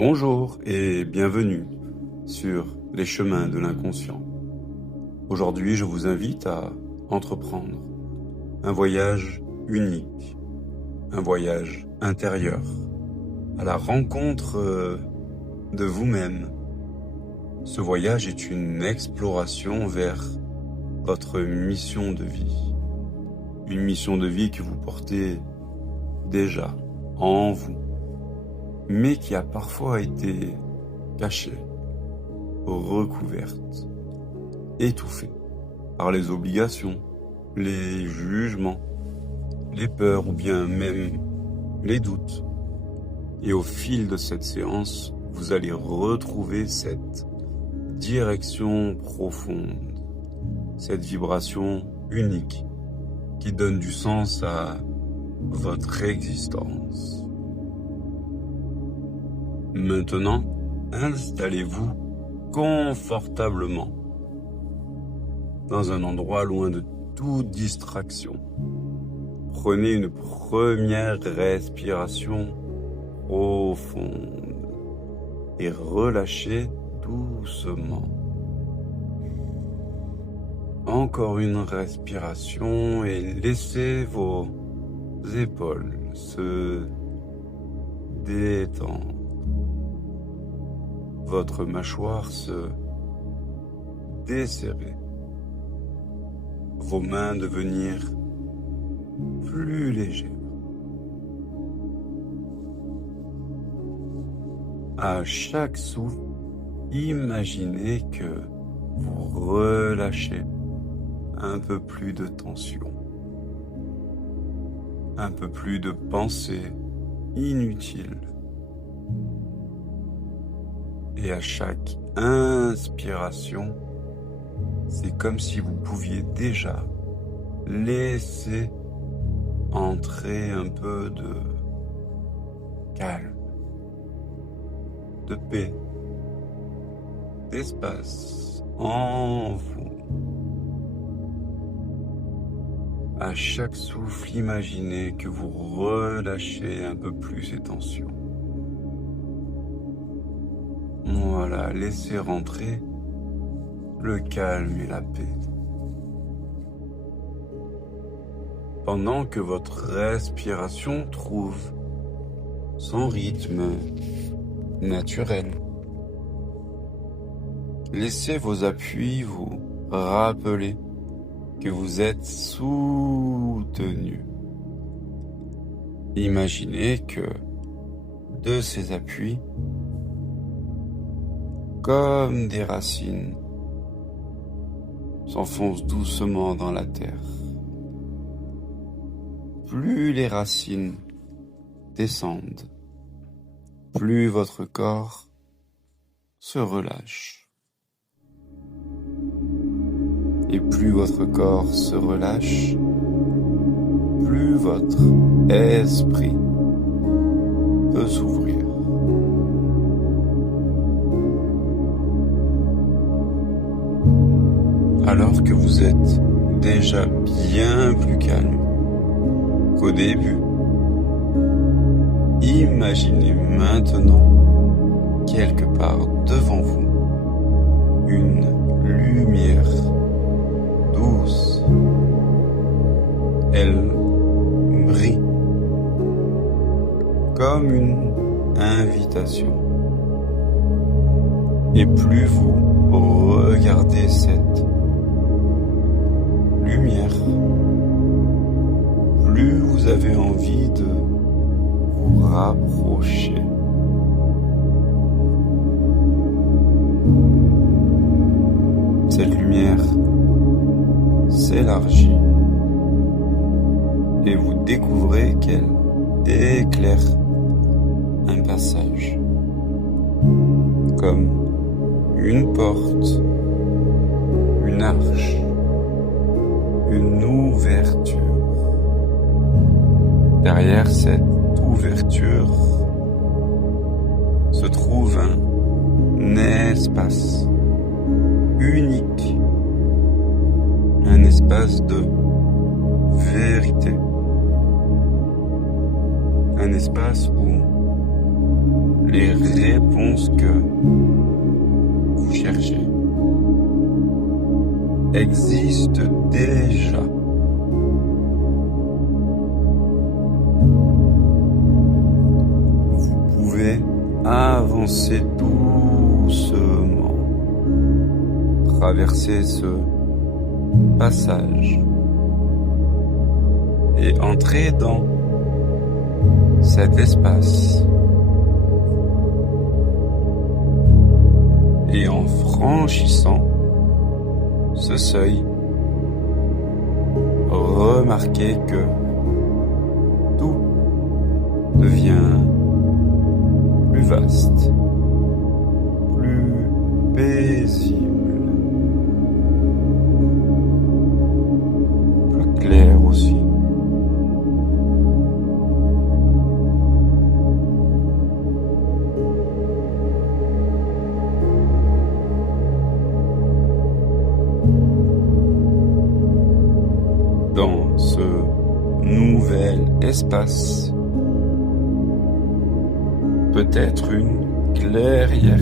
Bonjour et bienvenue sur les chemins de l'inconscient. Aujourd'hui, je vous invite à entreprendre un voyage unique, un voyage intérieur, à la rencontre de vous-même. Ce voyage est une exploration vers votre mission de vie. Une mission de vie que vous portez déjà en vous, mais qui a parfois été cachée, recouverte, étouffée par les obligations, les jugements, les peurs ou bien même les doutes. Et au fil de cette séance, vous allez retrouver cette direction profonde, cette vibration unique qui donne du sens à votre existence. Maintenant, installez-vous confortablement dans un endroit loin de toute distraction. Prenez une première respiration profonde et relâchez doucement. Encore une respiration et laissez vos épaules se détendre. Votre mâchoire se desserrer. Vos mains devenir plus légères. À chaque souffle, imaginez que vous relâchez un peu plus de tension, un peu plus de pensées inutiles. Et à chaque inspiration, c'est comme si vous pouviez déjà laisser entrer un peu de calme, de paix, d'espace en vous. À chaque souffle, imaginez que vous relâchez un peu plus ces tensions. Voilà, laissez rentrer le calme et la paix. Pendant que votre respiration trouve son rythme naturel, laissez vos appuis vous rappeler que vous êtes soutenu. Imaginez que de ces appuis, comme des racines, s'enfoncent doucement dans la terre. Plus les racines descendent, plus votre corps se relâche. Et plus votre corps se relâche, plus votre esprit peut s'ouvrir. Alors que vous êtes déjà bien plus calme qu'au début, imaginez maintenant quelque part devant vous une lumière douce. Elle brille comme une invitation. Et plus vous regardez cette lumière, plus vous avez envie de vous rapprocher. Cette lumière s'élargit et vous découvrez qu'elle éclaire un passage, comme une porte, une arche, une ouverture. Derrière cette ouverture se trouve un espace unique, un espace de vérité, un espace où les réponses que vous cherchez existent déjà. Vous pouvez avancer doucement, traverser ce passage et entrer dans cet espace. Et en franchissant ce seuil, remarquez que tout devient plus vaste, plus paisible, plus clair aussi. Dans ce nouvel espace, peut-être une clairière,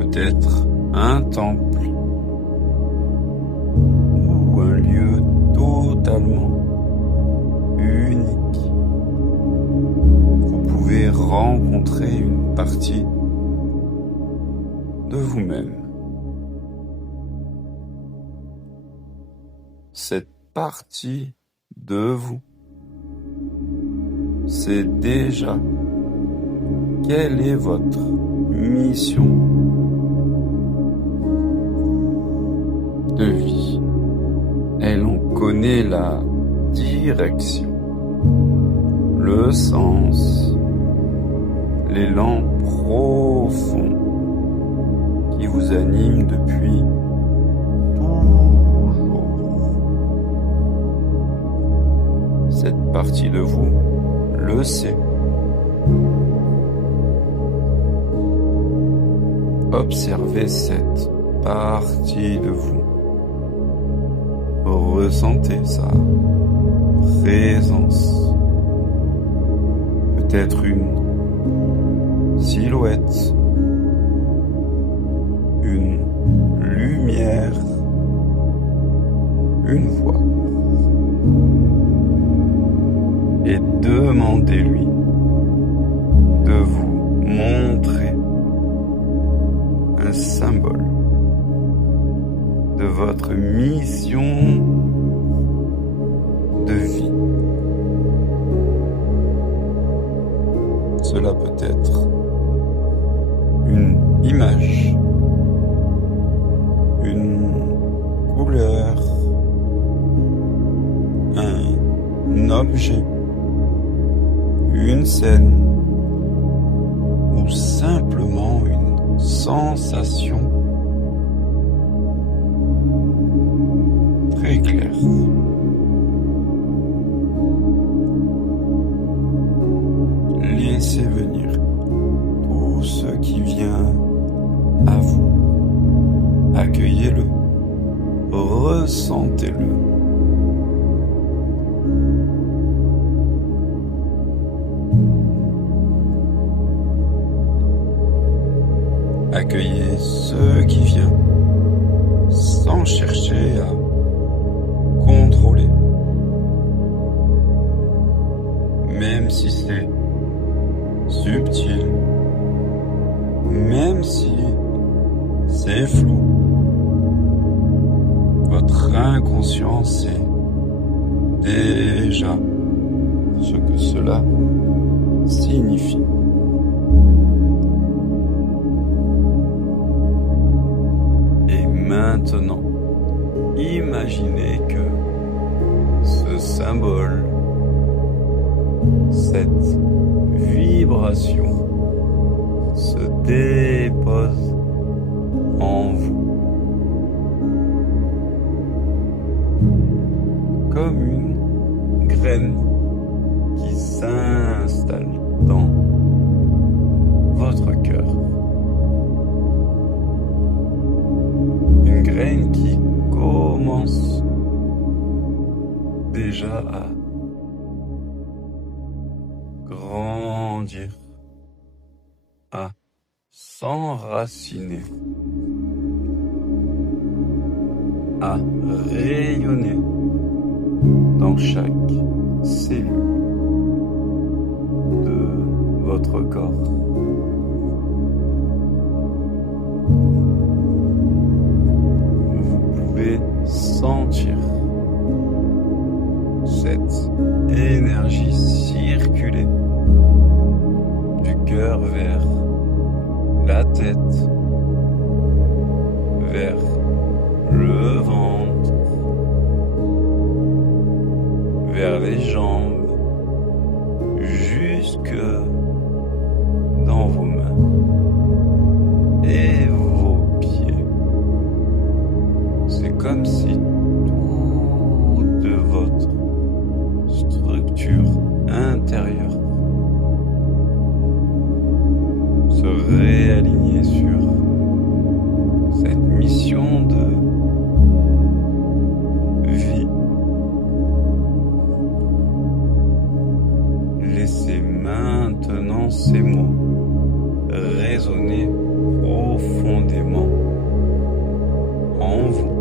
peut-être un temple ou un lieu totalement unique. Vous pouvez rencontrer une partie de vous-même. Cette partie de vous sait déjà quelle est votre mission de vie. Elle en connaît la direction, le sens, l'élan profond qui vous anime depuis cette partie de vous le sait. Observez cette partie de vous. Ressentez sa présence. Peut-être une silhouette, une lumière, une voix. Et demandez-lui de vous montrer un symbole de votre mission de vie. Cela peut être une image, une couleur, un objet, une scène ou simplement une sensation très claire. Laissez venir tout ce qui vient à vous. Accueillez-le, ressentez-le. Accueillez ce qui vient sans chercher à contrôler. Même si c'est subtil, même si c'est flou, votre inconscient sait déjà ce que cela signifie. Maintenant, imaginez que ce symbole, cette vibration se dépose en vous comme une graine qui s'installe dans votre cœur. Une graine qui commence déjà à grandir à s'enraciner, à rayonner dans chaque cellule de votre corps. Vous pouvez sentir cette énergie circuler du cœur vers la tête, vers le ventre, vers les jambes, jusque dans vos mains et vos pieds. C'est comme si toute votre structure intérieure se réalignait sur cette mission de vie. Laissez maintenant ces mots résonner profondément en vous.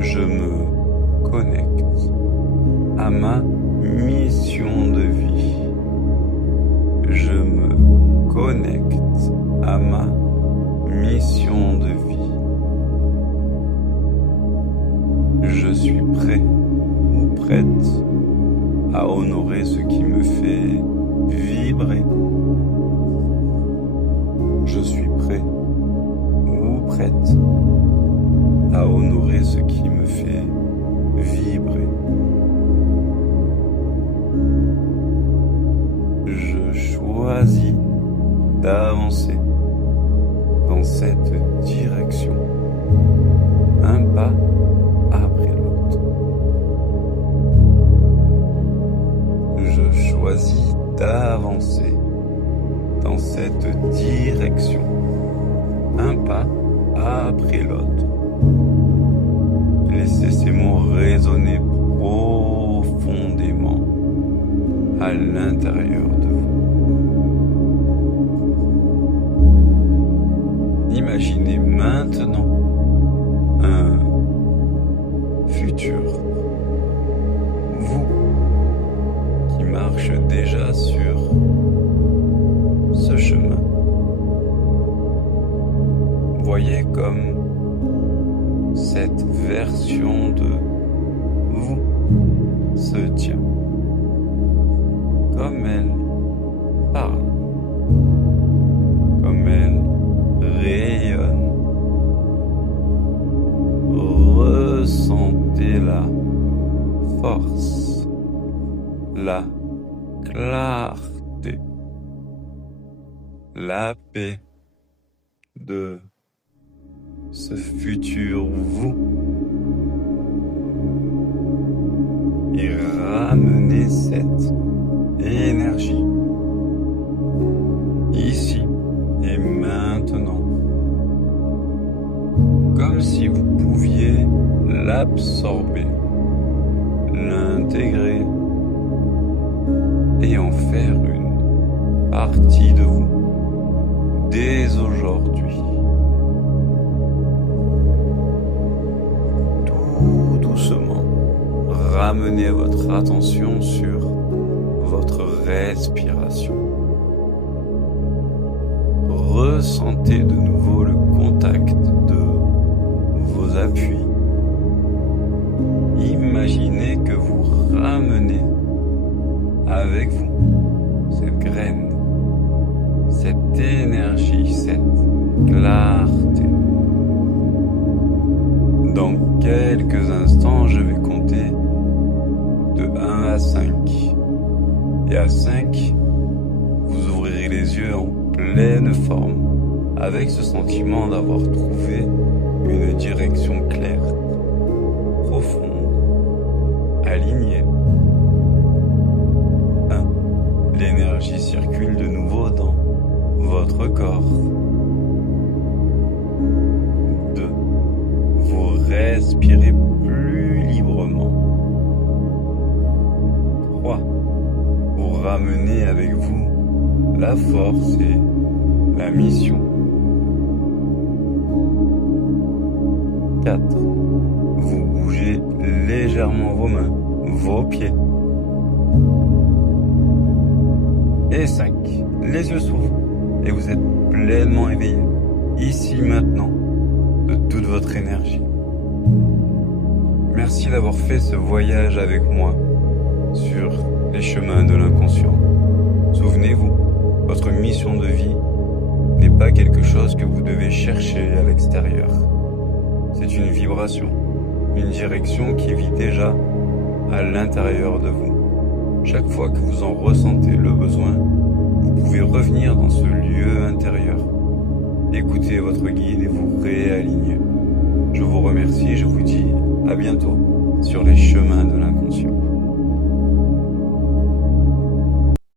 Je me connecte à ma mission de vie. Je me connecte à ma mission de vie. Je suis prêt ou prête à honorer ce qui me fait vibrer. Je suis prêt ou prête à honorer ce qui me fait vibrer. Je choisis d'avancer dans cette direction, un pas après l'autre. Je choisis d'avancer dans cette direction, un pas après l'autre. Laissez ces mots résonner profondément à l'intérieur de vous. Imaginez maintenant un futur, vous qui marche déjà sur ce chemin. Voyez comme cette version de vous se tient, comme elle parle, comme elle rayonne. Ressentez la force, la clarté, la paix de ce futur vous, et ramenez cette énergie ici et maintenant, comme si vous pouviez l'absorber, l'intégrer et en faire une partie de vous dès aujourd'hui. Tout doucement, ramenez votre attention sur votre respiration. Ressentez de nouveau le contact de vos appuis. Imaginez que vous ramenez avec vous cette graine, cette énergie, cette clarté. Dans quelques instants, je vais compter de 1 à 5. Et à 5, vous ouvrirez les yeux en pleine forme, avec ce sentiment d'avoir trouvé une direction claire, profonde, alignée. 1. L'énergie circule de nouveau dans votre corps. 2. Vous respirez plus librement. ramenez avec vous la force et la mission. 4. Vous bougez légèrement vos mains, vos pieds. Et 5. Les yeux s'ouvrent et vous êtes pleinement éveillé, ici maintenant, de toute votre énergie. Merci d'avoir fait ce voyage avec moi sur les chemins de l'inconscient. Souvenez-vous, votre mission de vie n'est pas quelque chose que vous devez chercher à l'extérieur. C'est une vibration, une direction qui vit déjà à l'intérieur de vous. Chaque fois que vous en ressentez le besoin, vous pouvez revenir dans ce lieu intérieur. Écoutez votre guide et vous réaligner. Je vous remercie, je vous dis à bientôt sur les chemins de l'inconscient.